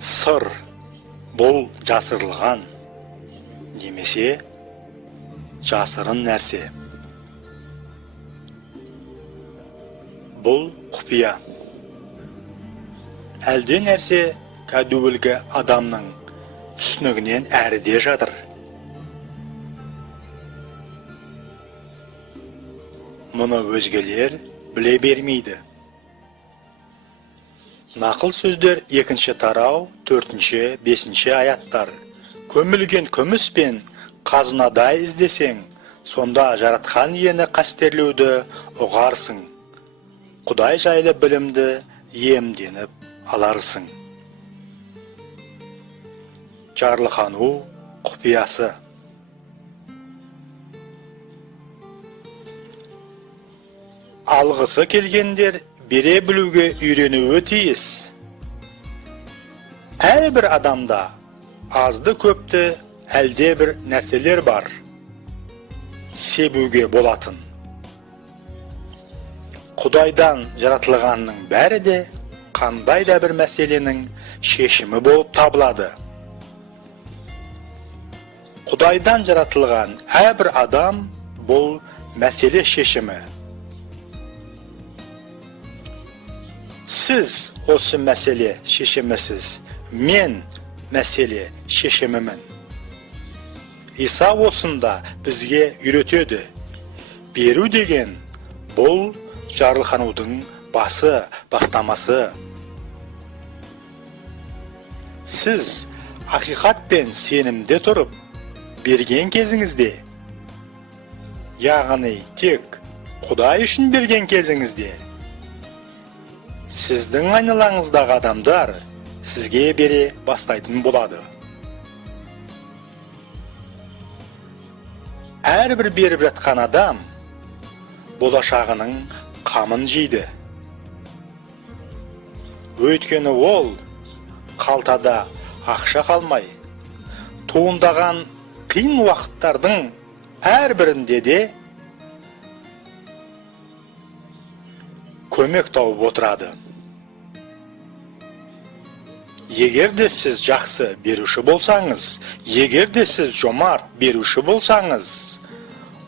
Сыр бұл жасырылған немесе жасырын нәрсе. Бұл құпия. Әлде нәрсе кәдуілгі адамның түсінігінен әріде жатыр. Мұны өзгелер біле бермейді. Нақыл сөздер 2-ші тарау 4-ші 5-ші аяттар. Көмілген күміс пен қазынадай іздесең, сонда жаратқан иені қастерлеуді ұғарсың. Құдай жайлы білімді иемденіп аларсың. Жарылқану құпиясы. Алғысы келгендер бере білуге үйренуі тиіс. Әрбір адамда азды көпті әлде бір нәрселер бар. Себуге болатын. Құдайдан жаратылғанның бәрі де қандай да бір мәселенің шешімі болып табылады. Құдайдан жаратылған әрбір адам бұл мәселе шешімі. Сіз осы мәселе шешімісіз, мен мәселе шешімімін. Иса осында бізге үйретеді. Беру деген бұл жарылқанудың бастамасы. Сіз ақиқат пен сенімде тұрып, берген кезіңізде, яғни тек Құдай үшін берген кезіңізде, сіздің айналаңыздағы адамдар сізге бере бастайтын болады. Әрбір беріп жатқан адам болашағының қамын жейді. Өйткені ол қалтада ақша қалмай, туындаған қиын уақыттардың әрбірінде де көмек тауып отырады. Егер де сіз жақсы беруші болсаңыз, егер де сіз жомарт беруші болсаңыз,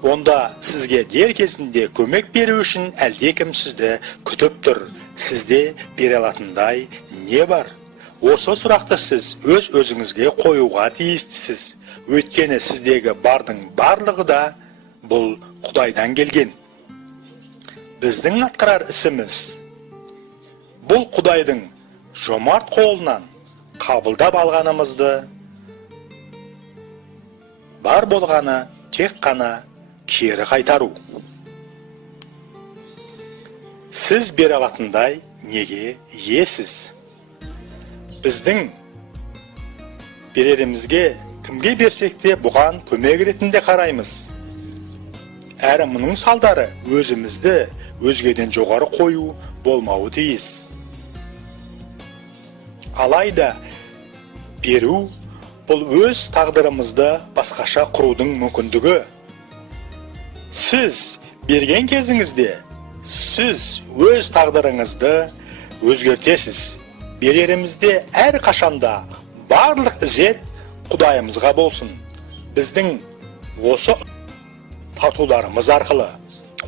онда сізге дер кезінде көмек беру үшін әлдекім сізді күтіп тұр. Сізде бере алатындай не бар? Осы сұрақты сіз өз-өзіңізге қоюға тиістісіз. Өйткені сіздегі бардың барлығы да бұл Құдайдан келген. Біздің атқарар ісіміз бұл Құдайдың жомарт қолынан қабылдап алғанымызды, бар болғаны тек қана кері қайтару. Сіз бере алатындай неге иесіз? Біздің берерімізге кімге берсек те бұған көмек ретінде қараймыз. Әрі мұның салдары өзімізді өзгеден жоғары қою болмауы тиіс. Алайда беру бұл өз тағдырымызды басқаша құрудың мүмкіндігі. Сіз берген кезіңізде, сіз өз тағдырыңызды өзгертесіз. Берерімізде әр қашанда барлық ізет Құдайымызға болсын. Біздің осы татуларымыз арқылы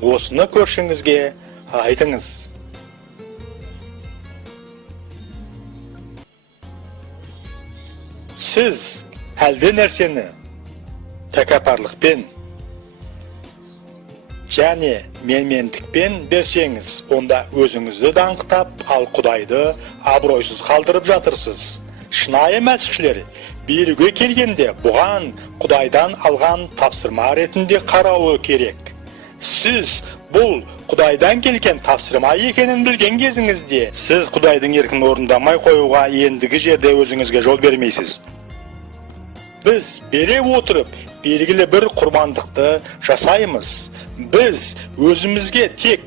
осыны көршіңізге айтыңыз. Сіз әлде нәрсені тәкаппарлықпен және менмендікпен берсеңіз, онда өзіңізді даңқтап, ал Құдайды абыройсыз қалдырып жатырсыз. Шынайы мәсіхшілер беруге келгенде бұған Құдайдан алған тапсырма ретінде қарауы керек. Сіз бұл Құдайдан келген тапсырма екенін білген кезіңізде, сіз Құдайдың еркін орындамай қоюға ендігі жерде өзіңізге жол бермейсіз. Біз бере отырып белгілі бір құрбандықты жасаймыз. Біз өзімізге тек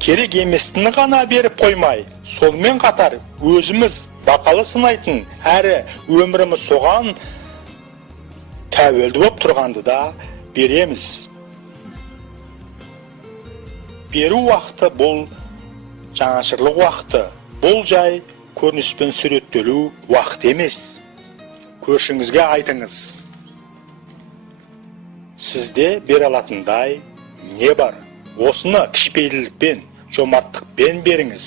керек еместіні ғана беріп қоймай, сонымен қатар өзіміз бақалы сынайтын, әрі өміріміз соған тәуелді болып тұрғанды да береміз. Беру уақыты бұл жаңашырлық уақыты. Бұл жай көрünüşпен сүрөттөлүү вакыт эмес. Көршүңүзгө айтыңыз. Sizde bir alatınday ne бар? Осыны кішіпейділікпен, жомарттықпен беріңіз.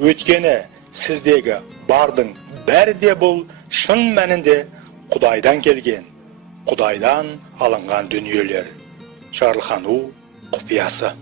Өйткені сіздегі бардың бәрі де бұл шын мәнінде Құдайдан келген, Құдайдан алынған дүниелер. Жарылқану құпиясы.